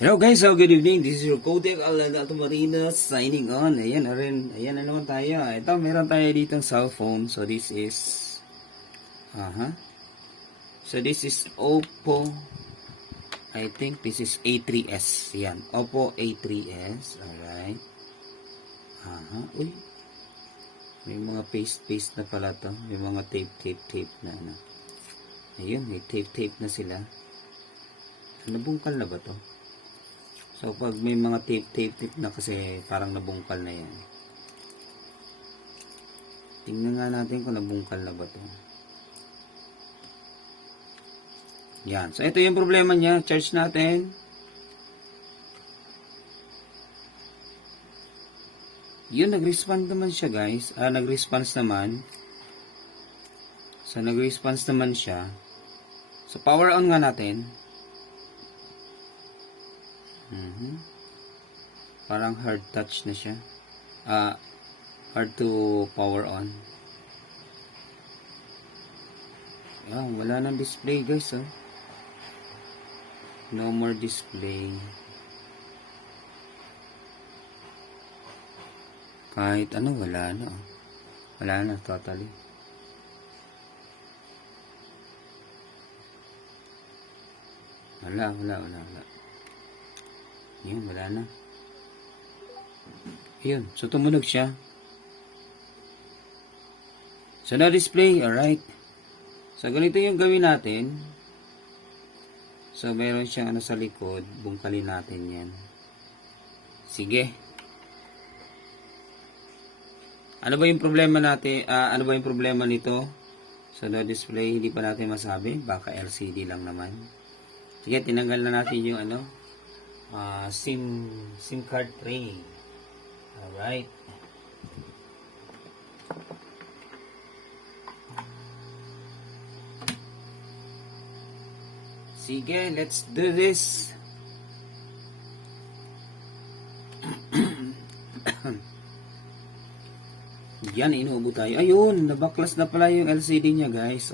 Hello guys, so good evening. This is your Kotek Aladato Marina signing on. Ayan na naman tayo. Ito, meron tayo ditong cellphone. So this is So this is Oppo. I think this is A3s. Yan, Oppo A3s. Alright. Uy. May mga paste na pala to. May mga tape na ano. Ayun, may tape na sila. Nabungkal na ba to? So, pag may mga tape na kasi parang nabungkal na yan. Tingnan nga natin kung nabungkal na ba to. Yan. So, ito yung problema niya. Charge natin. Yun, nag-response naman siya guys. Nag-response naman. So, nag-response naman siya. So, power on nga natin. Parang hard touch na siya. Hard to power on. Wala nang display guys. No more display. Kahit ano, wala na. Wala na totally. Wala. Yun, wala na. Yun, so tumunog siya. So na-display, alright. So ganito yung gawin natin. So meron siyang ano sa likod, bungkalin natin yan. Sige. Ano ba yung problema natin? Ano ba yung problema nito? So na-display, hindi pa natin masabi. Baka LCD lang naman. Sige, tinanggal na natin yung ano. SIM card tray. Alright. Sige, let's do this. Yan, inuubo tayo. Ayun, nabaklas na pala yung LCD niya guys.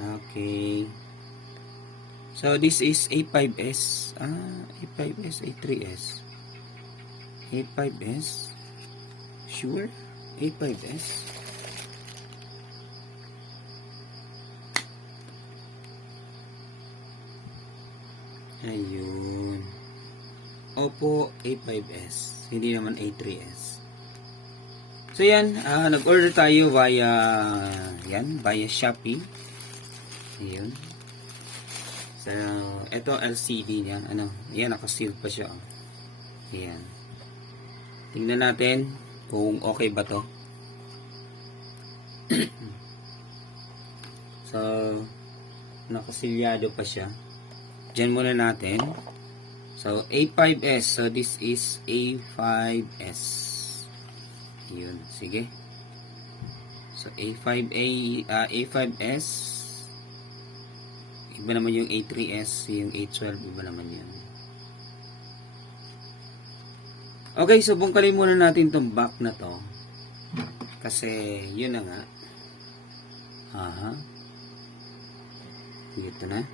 Okay. So, this is A5s. A5s, A3s. A5s. Sure? A5s. Ayun. Oppo A5s. Hindi naman A3s. So, yan. Nag-order tayo via Shopee. Ayun. So, ito LCD niya. Yan, naka-seal pa siya. Ayan. Tingnan natin kung okay ba to. So, nakasilyado pa siya. Diyan muna natin. So, A5s. So, this is A5s. Yun. Sige. So, A5s. Iba naman yung A3s, yung A12, iba naman yun. Okay, so bungkalin muna natin itong back na to. Kasi, yun na nga. Ito na.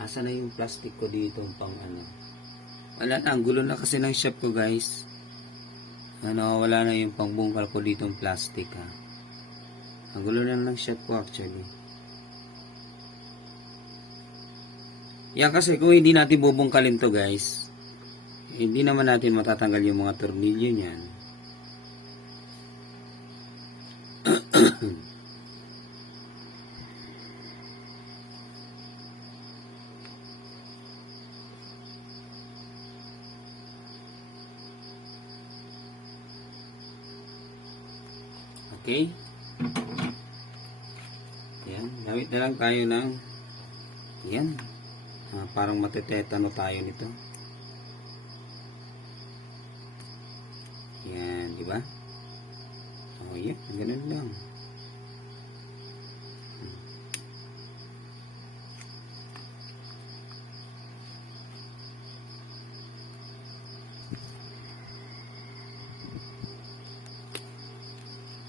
Asa na yung plastic ko dito pang ano? Wala na, ang gulo na kasi ng shop ko guys. Wala na yung pangbungkal ko dito ng plastic Ang gulo na ng shop ko actually. Yan kasi kung hindi natin bubungkalin to guys, hindi naman natin matatanggal yung mga tornilyo niyan. Okay. Yan. Gamit na lang tayo ng yan. Parang matetetano tayo nito. Yan. Diba? Yan. Ganun lang.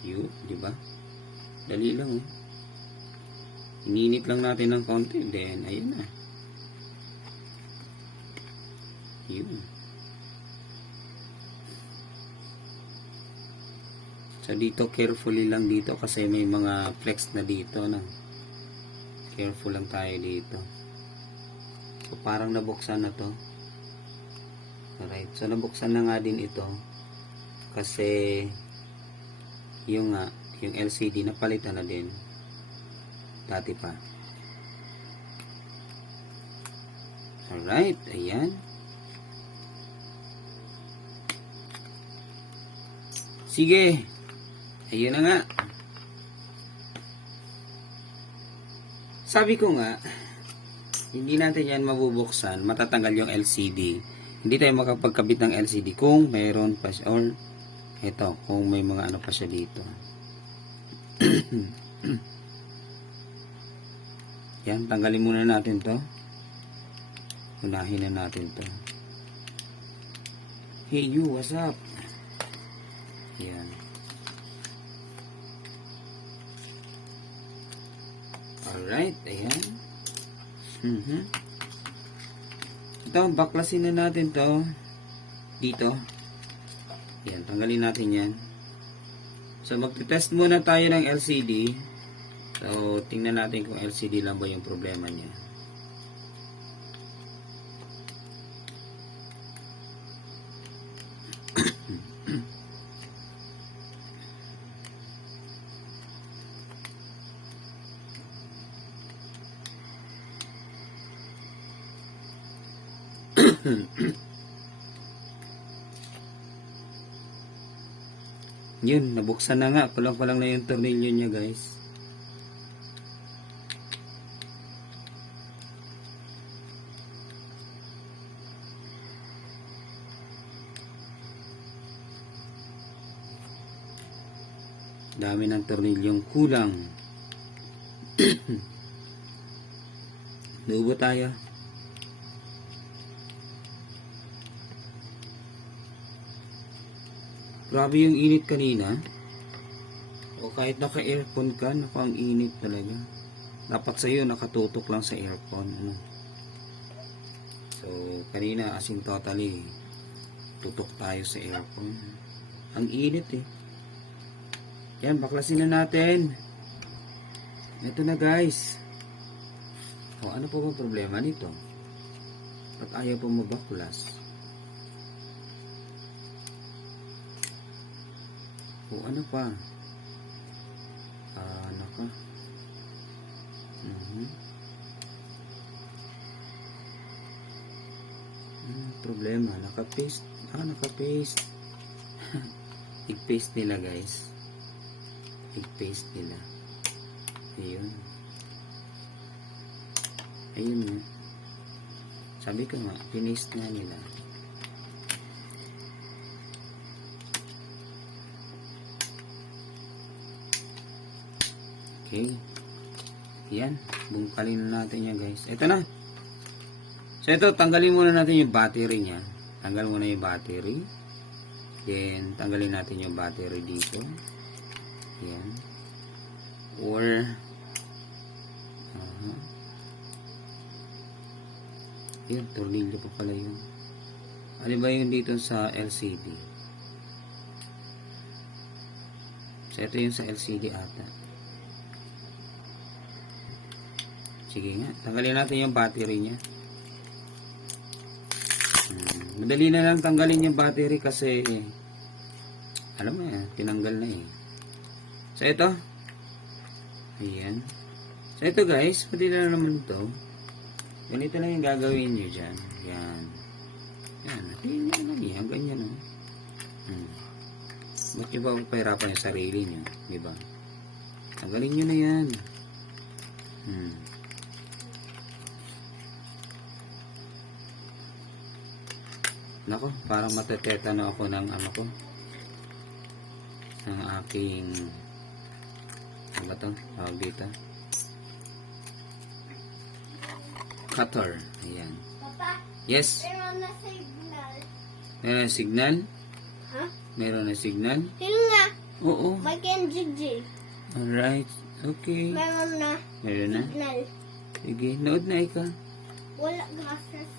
Yun, di ba? Dali lang eh. Ininit lang natin ng konti. Then, ayun na. Yun. So, dito, carefully lang dito kasi may mga flex na dito, no? Careful lang tayo dito. So, parang nabuksan na to. Alright. So, nabuksan na nga din ito. Kasi, yung LCD, napalitan na din. Dati pa. Alright. Ayan. Sige. Ayun na nga. Sabi ko nga, hindi natin yan mabubuksan. Matatanggal yung LCD. Hindi tayo makapagkabit ng LCD kung mayroon pa siya. Or, ito, kung may mga ano pa siya dito. Yan, tanggalin muna natin to. Unahin na natin to. Hey you, what's up? Yan. Alright, ayan. Ito, baklasin na natin to. Dito. Yan, tanggalin natin yan. So, magte-test muna tayo ng LCD. So, tingnan natin kung LCD lang ba yung problema niya. Yun, nabuksan na nga. Kulang-kulang na yung tornilyo niya, guys. Dami ng tornilyong kulang. Nubo tayo. Grabe yung init kanina. O kahit naka-aircon ka, ang init talaga. Dapat sa'yo nakatutok lang sa aircon. Ano? So, kanina as in totally tutok tayo sa aircon. Ang init eh. Yan, baklasin na natin. Ito na guys. O, ano po bang problema nito? At ayaw po mabaklas. O, ano pa? Ano ka? Problema, naka-paste. Naka-paste. I-paste nila guys. I-paste nila. Ayun. Ayun na. Sabi ko nga, pinost na nila. Okay. Yan. Bungkalin na natin yan guys. Ito na. So ito, tanggalin muna natin yung battery niya. Tanggal muna yung battery. Then, tanggalin natin yung battery dito. Yan. Or, yan, tornilyo pa pala yun. Ano ba yun dito sa LCD? So, ito yung sa LCD ata. Sige nga, tanggalin natin yung battery niya. Madali na lang tanggalin yung battery kasi alam mo yan, tinanggal na eh. So ito, ayan. So ito guys, madali na naman ito. Ganito lang yung gagawin nyo dyan. Yan. Yan, natin yan lang yan. Ganyan o. Ba't nyo ba pahirapan yung sarili nyo? Diba? Tanggalin nyo na yan. Nako, parang mateteta na ako ng ano ko. Ng aking ano ba ito? Tawag dito. Cutter. Ayan. Papa, Yes. meron na signal. Meron na signal? Ha? Meron na signal? Yun nga. Oo. Mike and Gigi. Alright. Okay. Meron na. Meron na? Signal. Sige, nood na ika. Wala glasses.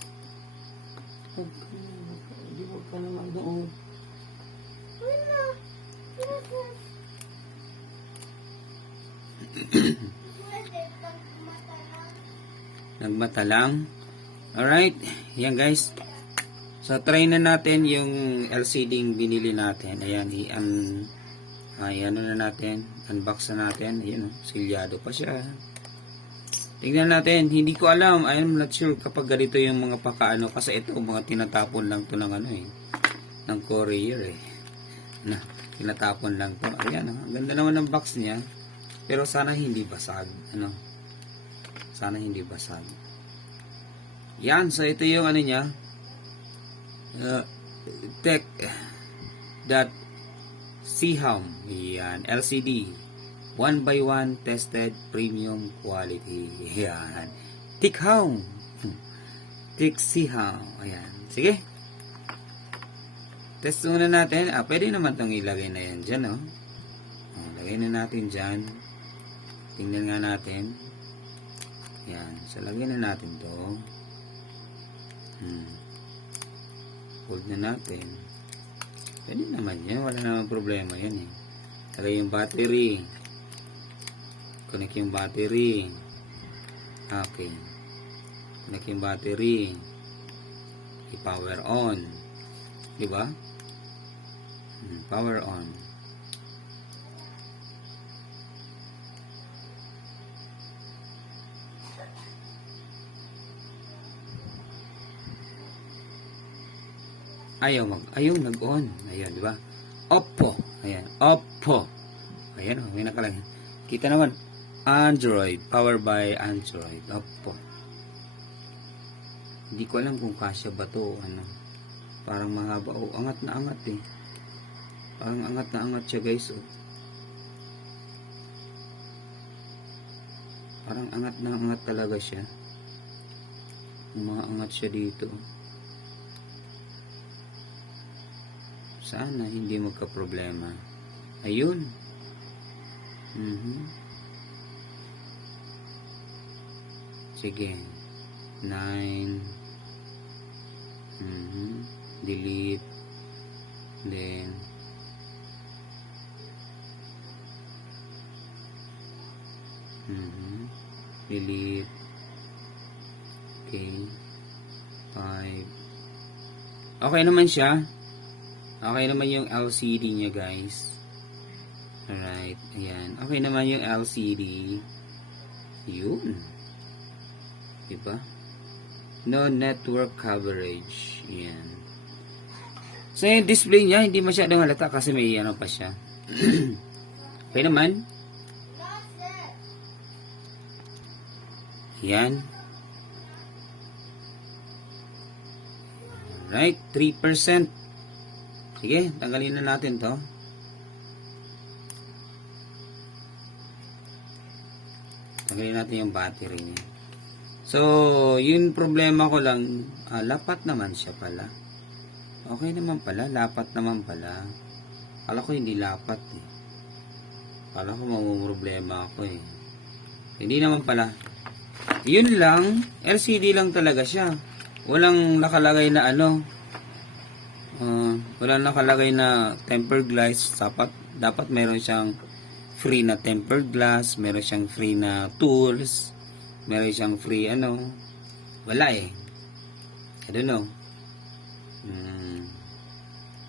Hindi mo ka naman nood. Wala. Glasses. Pwede pag mata lang. Nagmata lang. Alright. Yan guys. So, try na natin yung LCD yung binili natin. Ayan, ano na natin. Unbox na natin. Ayan, silyado pa siya. Tingnan natin. Hindi ko alam. I'm not sure kapag ganito yung mga pakaano. Kasi ito, mga tinatapon lang to ng ng courier eh. Tinatapon lang to. Ayan, ang ganda naman ng box niya. Pero sana hindi basag. Sana hindi basag. Yan, so ito yung niya. Tech that Siham. Yan, LCD 1x1 tested premium quality. Yan, Tikham. Tech Siham. Ayan, sige, test muna natin. Pwede naman itong ilagay na yan dyan, lagay na natin dyan. Tingnan nga natin. Yan, so lagay na natin to. Hold na natin. Pwede naman yan. Wala naman problema yan eh. Lagay yung battery. Connect yung battery. Okay. Connect yung battery. I-power on. Diba? Power on. Ayaw nag-on. Ayan, di ba? Oppo. Ayan, Oppo. Ayan, may nakalagay. Kita naman, Android, powered by Android, Oppo. Hindi ko alam kung kasya ba to, Parang mahaba. Angat na angat eh. Parang angat na angat siya, guys, Parang angat na angat talaga siya. Umaangat siya dito. Sana hindi magka-problema. Ayun. Sige. 9. Delete. Then delete. Okay. 5. Okay naman siya. Okay naman yung LCD niya, guys. Alright. Ayan. Okay naman yung LCD. Yun. Diba? No network coverage. Ayan. So, yung display niya, hindi masyadong halata kasi may pa siya. Okay naman. Ayan. Alright. 3%. Sige, tanggalin na natin to. Tanggalin natin yung battery niya. So, yun problema ko lang, lapat naman siya pala. Okay naman pala, lapat naman pala. Kala ko hindi lapat eh. Kala ko mamumroblema ako eh. Hindi naman pala. Yun lang, LCD lang talaga siya. Walang nakalagay na wala nakalagay na tempered glass. Dapat meron siyang free na tempered glass, meron siyang free na tools, meron siyang free wala eh. I don't know.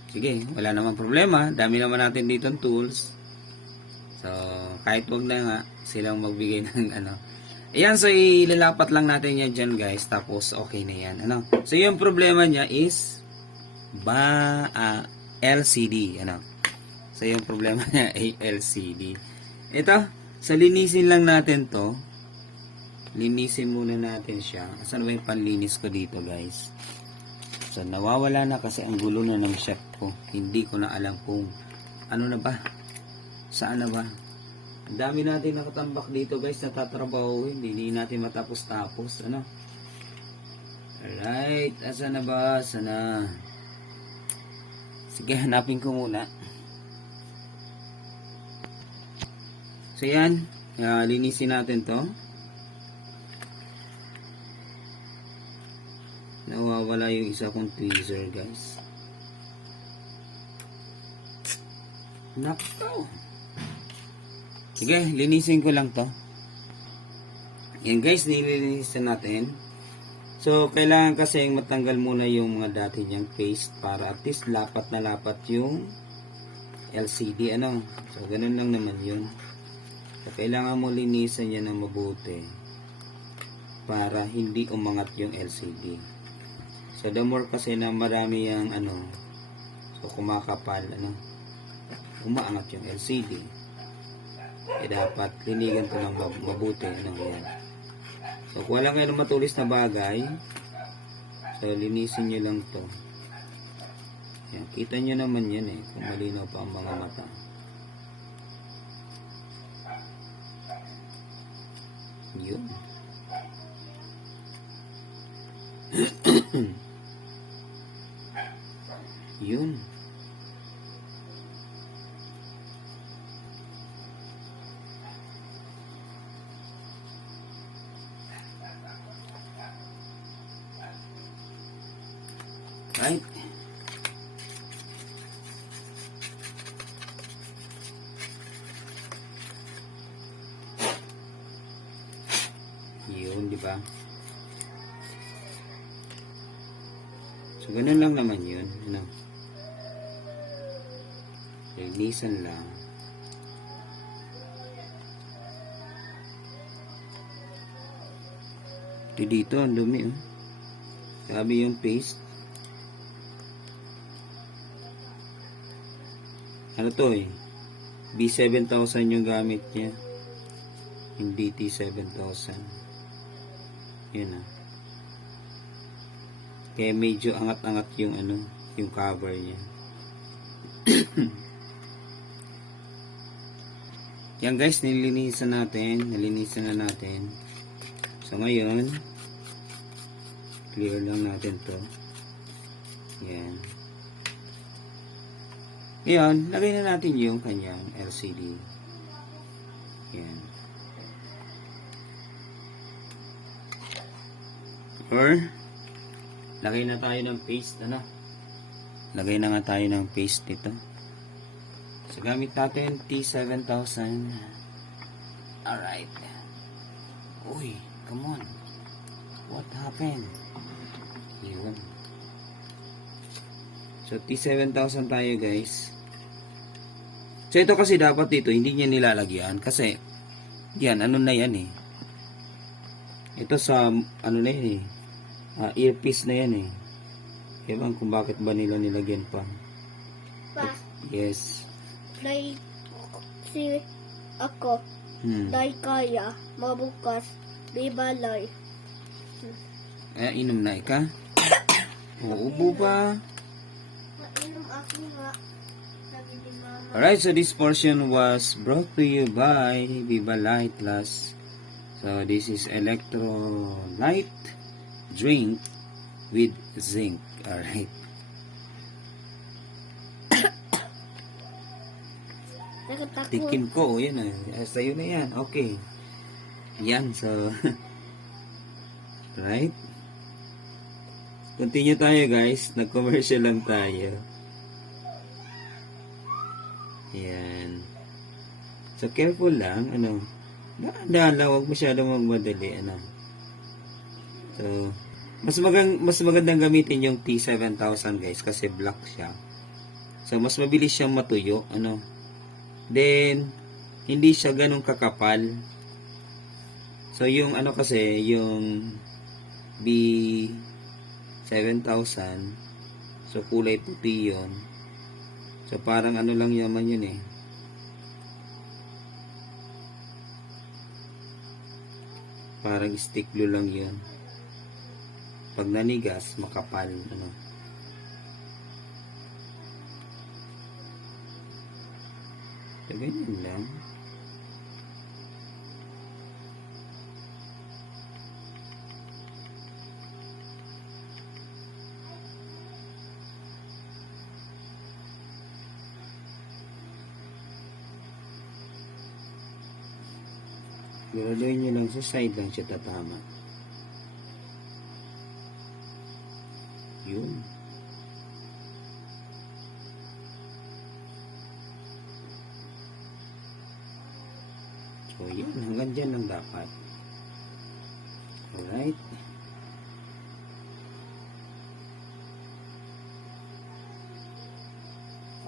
Sige, wala naman problema. Dami naman natin dito ng tools. So, kahit wag na nga silang magbigay ng Ayan, so ilalapat lang natin yan dyan, guys. Tapos, okay na yan. So, yung problema niya is LCD. So, yung problema niya ay LCD. Ito, so linisin lang natin to. Linisin muna natin siya. Asan ba yung panlinis ko dito, guys? So, nawawala na kasi ang gulo na ng chef ko. Hindi ko na alam kung ano na ba. Saan na ba? Ang dami natin nakatambak dito, guys, na tatrabaho. Hindi natin matapos-tapos. Alright. Asan na ba? Sana. Sige, hanapin ko muna. So yan, linisin natin to. Nawawala yung isa kong tweezer, guys. Nako. Sige, linisin ko lang to. Yan guys, nililinisan natin. So, kailangan kasi matanggal muna yung mga dati niyang paste para at least lapat na lapat yung LCD. Ano? So, ganun lang naman yun. So, kailangan mo linisan yan ng mabuti para hindi umangat yung LCD. So, the more kasi na marami yung so kumakapal, umaangat yung LCD. Dapat linigan to ng mabuti. Yan. So, kung wala kayo ng matulis na bagay, so, linisin nyo lang to. Yan. Kita nyo naman yan kung malinaw pa ang mga mata. Yun. Yun. Right? Yun, di ba? So, ganun lang naman yun. Linisan lang. Dito, ang dumi, Sabi yung paste. Ano to B7000 yung gamit niya. Hindi T7000. Yun Kaya medyo angat-angat yung yung cover niya. Yan guys, nalinisan na natin. So ngayon, clear lang natin to. Yan. Ngayon, lagay na natin yung kanyang LCD. Yan. Or, lagay na tayo ng paste, Lagay na nga tayo ng paste dito. So, gamit natin T7000. Alright. Uy, come on. What happened? Yun. So, T7000 tayo, guys. So, ito kasi dapat dito, hindi niya nilalagyan. Kasi, yan, na yan Ito sa, earpiece na yan Ewan kung bakit ba nila nilagyan pa. Yes. Dahil si ako, dahil kaya, mabukas, di balay. Inom na ka? Uubo ba? Mainom ako nga. Sabi ni mama. Alright, so this portion was brought to you by Viva Light Plus. So this is electrolyte drink with zinc. Alright. Nakatakot. Tikim ko, yan sa'yo na yan. Okay. Yan, so right. Continue tayo guys. Nag-commercial lang tayo. Yan. So careful lang, dahan-dahan lang, huwag masyadong magmadali, So, mas magandang gamitin yung T7000 guys kasi black siya. So, mas mabilis siyang matuyo, Then, hindi siya ganun kakapal. So, yung kasi, yung B7000, so kulay puti yun. So, parang lang yaman yun Parang stick glue lang yun. Pag nanigas, makapal, So, ganyan lang. Siguraduhin nyo lang sa side lang siya tatama. Yun. So, yun. Hanggang dyan lang dapat. Alright.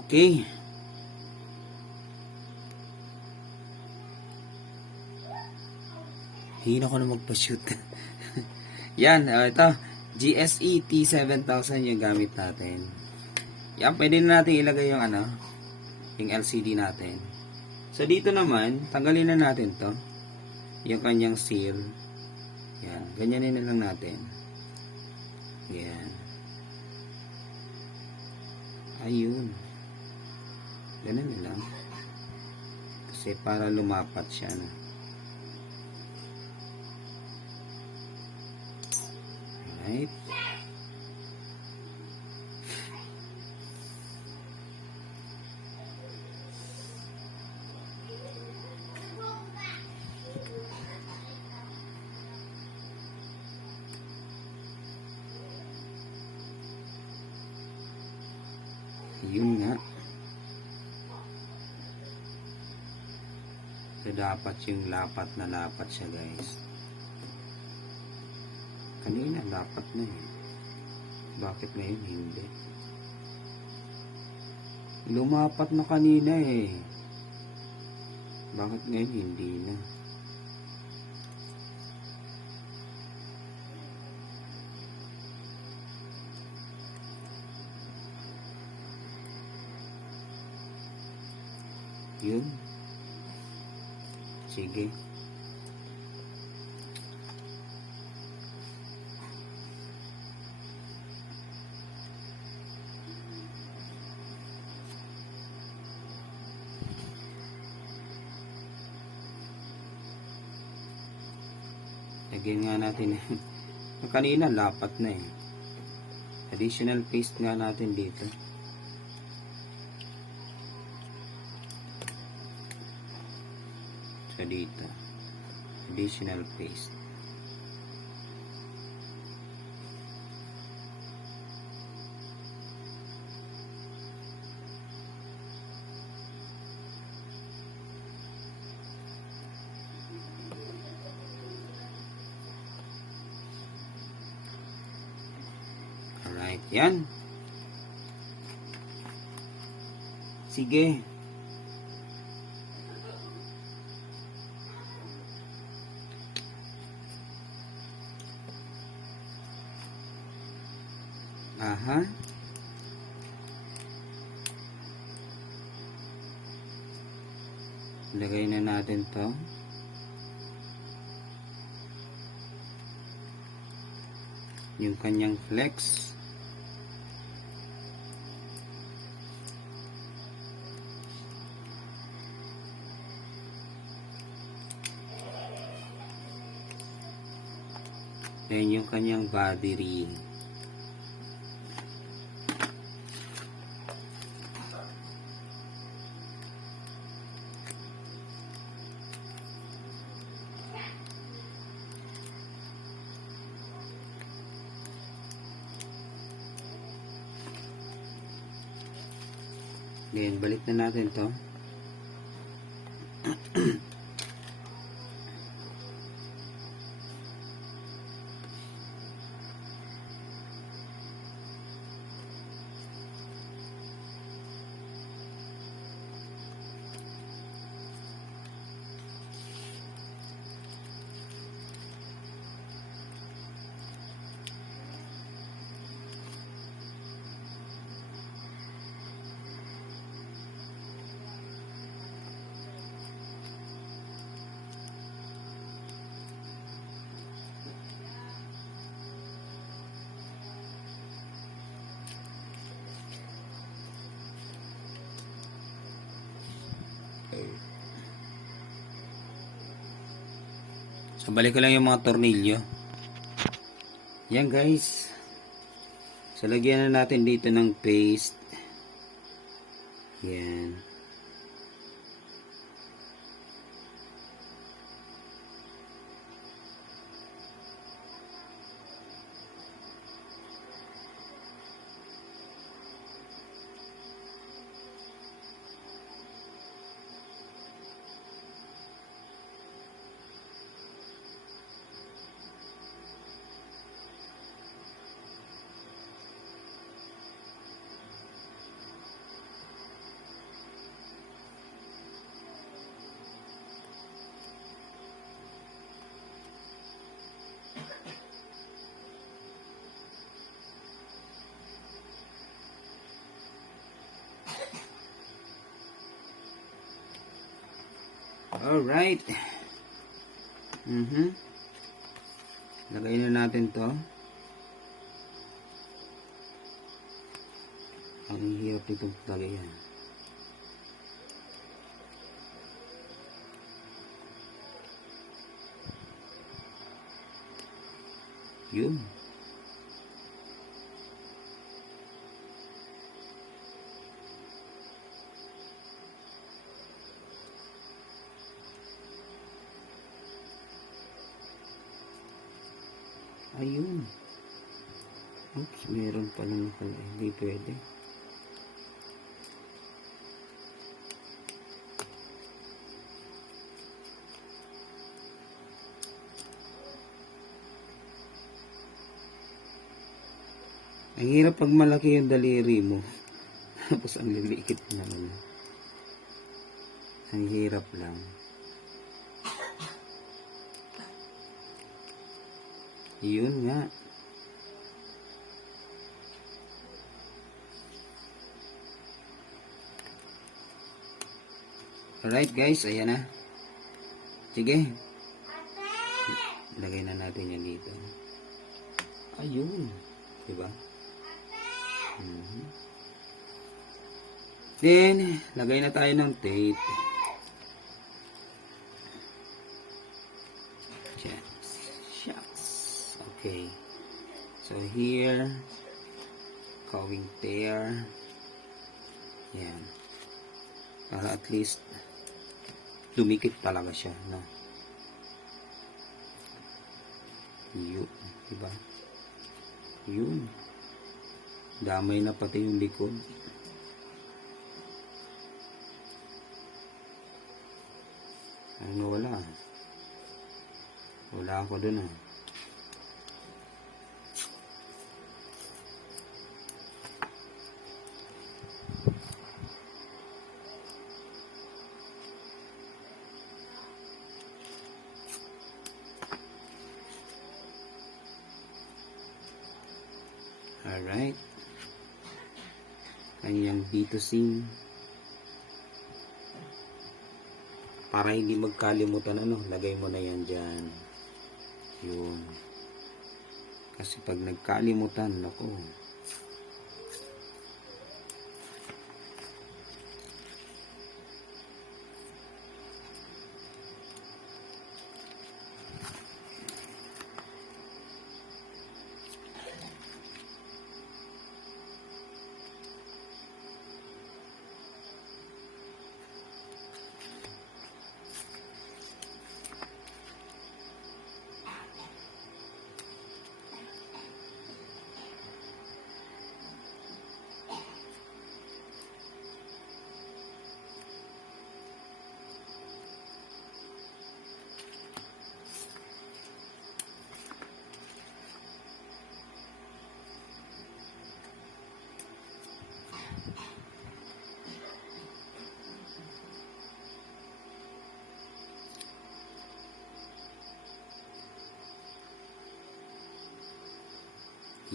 Okay. Hina ko na magpa-shoot. Yan. Ito. GSE T7000 yung gamit natin. Yan. Pwede na natin ilagay yung yung LCD natin. So, dito naman, tanggalin na natin to. Yung kanyang seal. Yan. Ganyanin na lang natin. Yan. Ayun. Ganun na lang. Kasi para lumapat siya na. Alright. Yun nga. So, dapat yung lapat na lapat siya, guys. Kanina, lapat na eh. Bakit ngayon hindi? Lumapat na kanina eh. Bakit ngayon hindi na? Yun. Sige. Lagyan nga natin. Kanina lapat na eh. Additional paste nga natin dito. So dito. Additional paste. Alright, yan. Sige. Aha. Lagay na natin to. Yung kanyang flex. Then yung kanyang body ring. Ngayon, balik na natin to. So, balik ko lang yung mga tornilyo. Yan, guys. So, lagyan na natin dito ng paste. Yan. Alright. Lagay na natin to. Ang hirap nitong lagay yan. Yun. Ayun. Oops, meron pala nakalagay. Hindi pwede. Ang hirap pag malaki yung daliri mo. Tapos ang liliit naman. Ang hirap lang. Yun nga. Alright guys, ayan na. Sige. Lagay na natin yan dito. Ayun. Diba? Then, lagay na tayo ng tape. Shucks. Okay. So, here, cowing pair. Yan. Para at least, dumikit talaga siya, no? Yun. Diba? Yun. Damay na pati yung likod. Ano wala? Wala ako dun ah. Alright. Kanyang B2C. Para hindi magkalimutan, lagay mo na yan dyan. Yun. Kasi pag nagkalimutan, nako.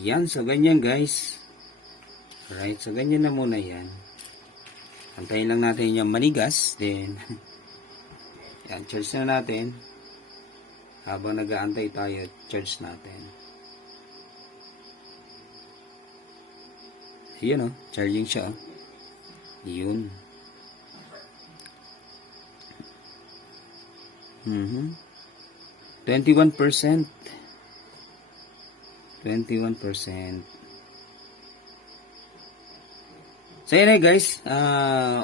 Yan, so ganyan guys. Alright, so ganyan na muna yan. Antayin lang natin yung manigas. Then, yan, charge na natin. Habang nag-aantay tayo, charge natin. Yun charging siya Yun. 21%. 21%. So yun guys,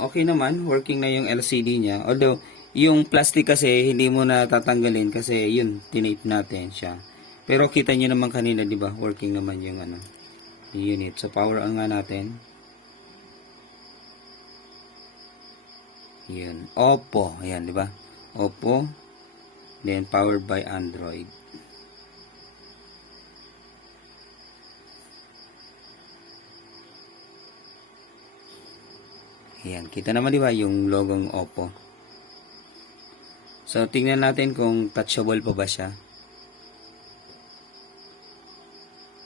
okay naman, working na yung LCD niya. Although, yung plastic kasi hindi mo na tatanggalin kasi yun, tinape natin siya. Pero kita nyo naman kanina, di ba? Working naman yung unit. So power on nga natin. Yun, Oppo, ayan, di ba? Oppo, then powered by Android. Ayan, kita naman di ba yung logong Oppo. So tingnan natin kung touchable pa ba siya.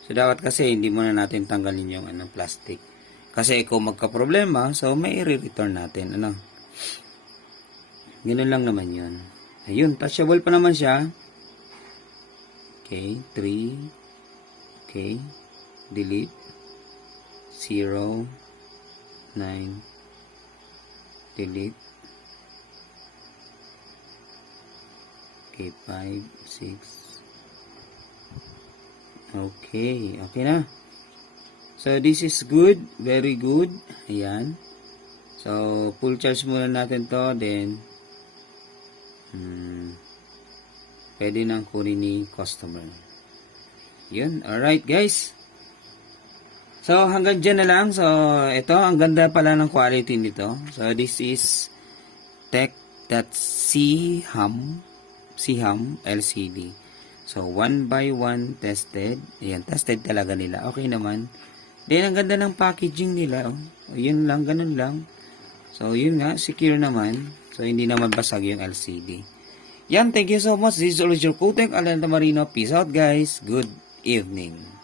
So dapat kasi hindi muna natin tanggalin yung plastic. Kasi kung magka-problema, so may i-return natin, Ganun lang naman yun. Ayun, touchable pa naman siya. Okay, 3. Okay, delete. 0, 9, delete. Okay, 5, 6. Okay, okay na. So, this is good. Very good. Ayan. So, full charge muna natin to. Then, pwede nang kunin ni customer. Yun. Alright, guys. So, hanggang dyan na lang. So, ito. Ang ganda pala ng quality nito. So, this is tech.cham LCD. So, 1 by 1 tested. Ayan, tested talaga nila. Okay naman. Then, ang ganda ng packaging nila. Oh. Yun lang, ganun lang. So, yun nga, secure naman. So, hindi naman basag yung LCD. Yan, thank you so much. This is always your Kuteng Alenta Marino. Peace out, guys. Good evening.